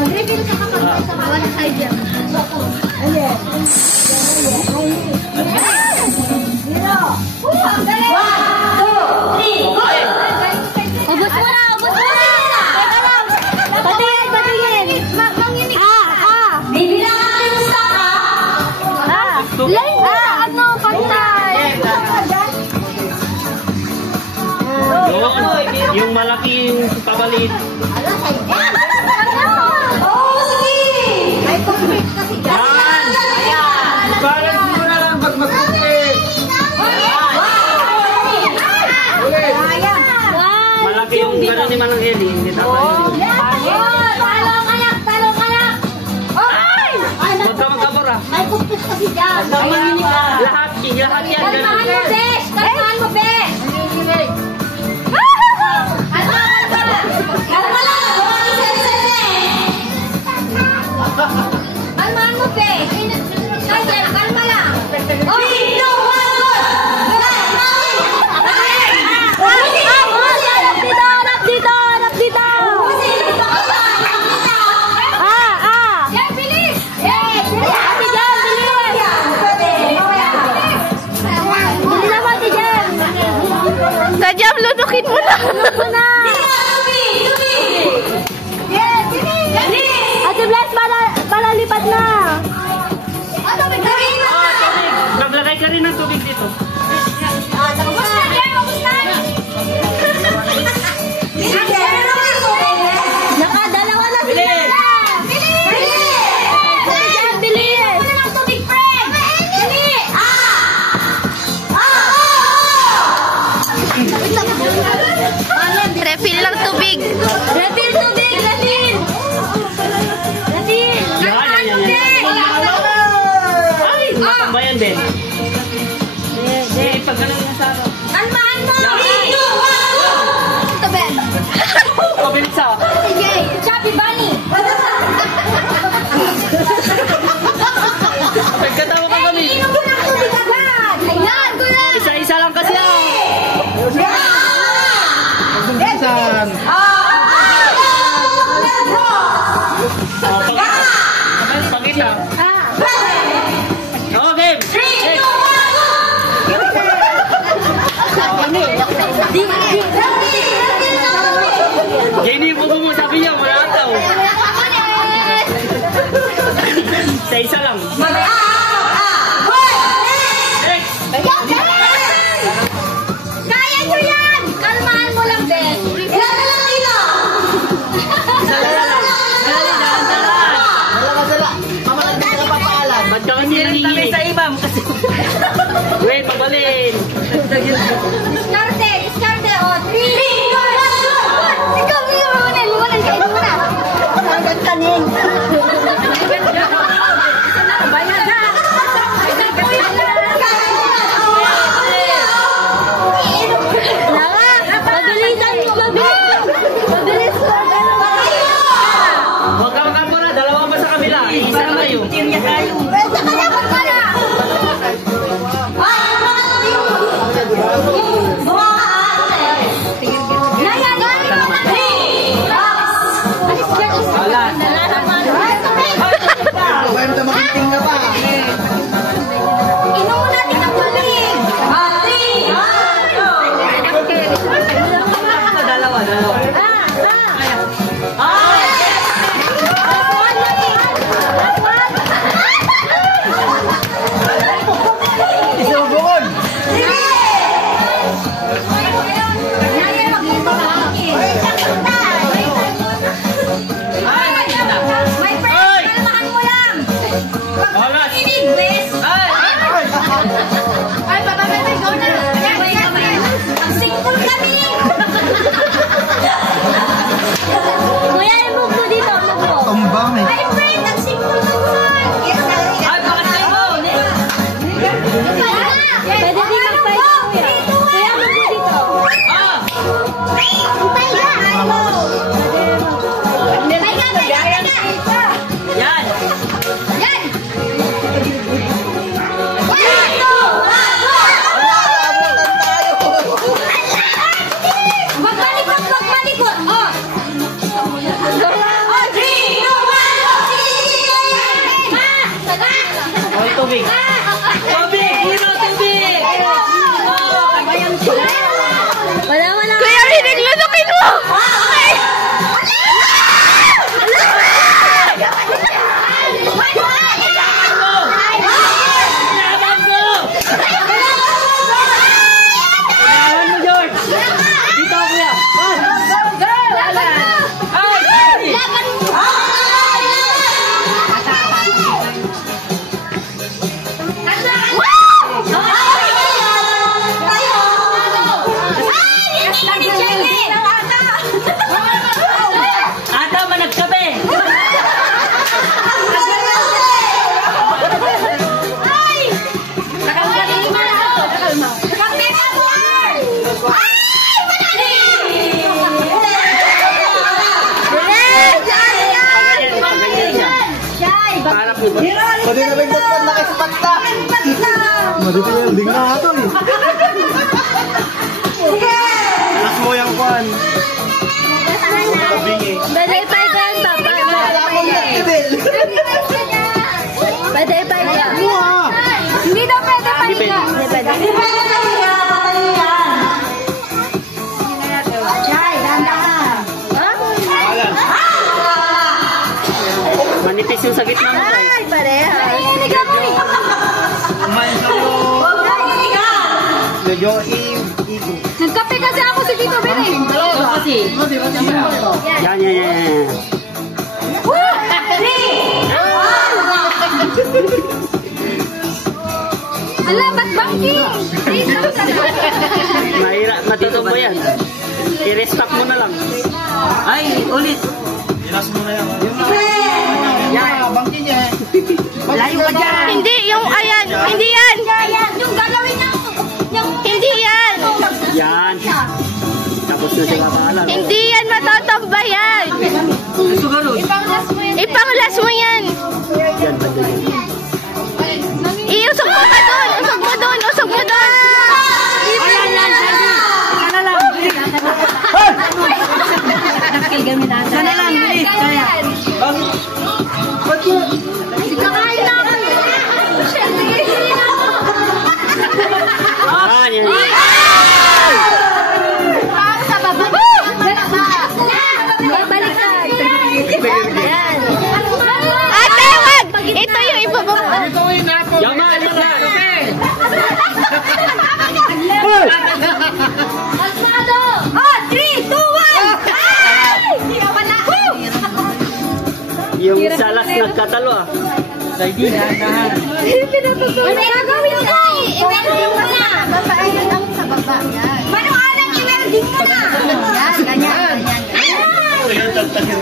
Mag-reveal ka kapag sa one side yan. Ayan. Zero. Ang galing! 1, 2, 3, go! Ubus mo na! Ubus mo na! Teka lang! Patingin! Patingin! Manginig ka! Bibilang natin sa line ka! Ano? Pantay! Yung malaking pabalit. Ay, complete kasi dyan. Balance mo na lang pag mag-complete. Malaki yung gano'n ni Manang Eli. Hindi tapos. Talong anak! Talong anak! Huwag ka magkabura. Ay, complete kasi dyan. Lahat yan. Kalmahan mo, Besh! Kalmahan mo, Besh! Kalma lang! Kalmahan mo, Besh! Kaya, kalma lang! Harap dito! Harap dito! Yan, bilis! Ate Jen, bilis! Bilis naman, Ate Jen! Sadyang lunukin mo na. Ate Bless, palalipat na! Maglagay ka rin ng tubig dito. Nakadalawa na sila! Bilis! Refill lang tubig. Refill tubig! Refill! Ay, matambayan din. Pag ganun yung saro. Kalmaan mo! Ito, Ben! Pabilis ako. Sige! Chubby Bunny! Pagkatawa ka kami. Inom mo ng tubig agad! Ayan! Isa-isa lang kasi ako. Pakita. Okay. Jenny, buko mo sabi niya, malataw. Sa isa lang. Kaya nyo yan! Kalmaan mo lang, Ben! Ilan na lang dito? Ba't ka kasi nangingi? Sa ibang kasi. Wait, pabalin. Diskarte! Diskarte! O, 3, 2, 1! Ikaw, iuunan! Iuunan ka! Iuunan! Hanggang kanin! Huwag ka magkamura, dalawa pa sa kabila. Isa na kayo. manipis yung sa gitna mo. Ay, pareha. Naninig ako eh. Jojo, igo. Nagkape kasi ako si Tito Ben eh. Kasi. Yan. Ala, ba't banking? Mahirap, matutumbo yan. I-restock mo na lang. Ay, ulit. Ilas mo na yan. Yan, bangkin niya. Layo ka dyan. Hindi, yung ayan. Hindi yan. Yung galawin niya. Hindi yan. Yan. Tapos na siya kakaalam. Hindi yan matatambayan. Sugarod. Ipanglas mo yan. Yan, banda yan. Iusog mo ka doon. Usog mo doon. Usog mo doon. Sana lang, bilis. Kaya. Kakain na ako. Yan. Sa baba. Baliktad. Yan. Ate, wag. Ito yung ibababa. Yaman. Almado. 3, 2, 1. Wala. Yung salas nagkatalo ah. Ano gagawin mo? I-welding mo na. Babae lang sa baba. Yan. Paano alam i-welding mo na? Yan, ganyan. Ayan, tagtagin.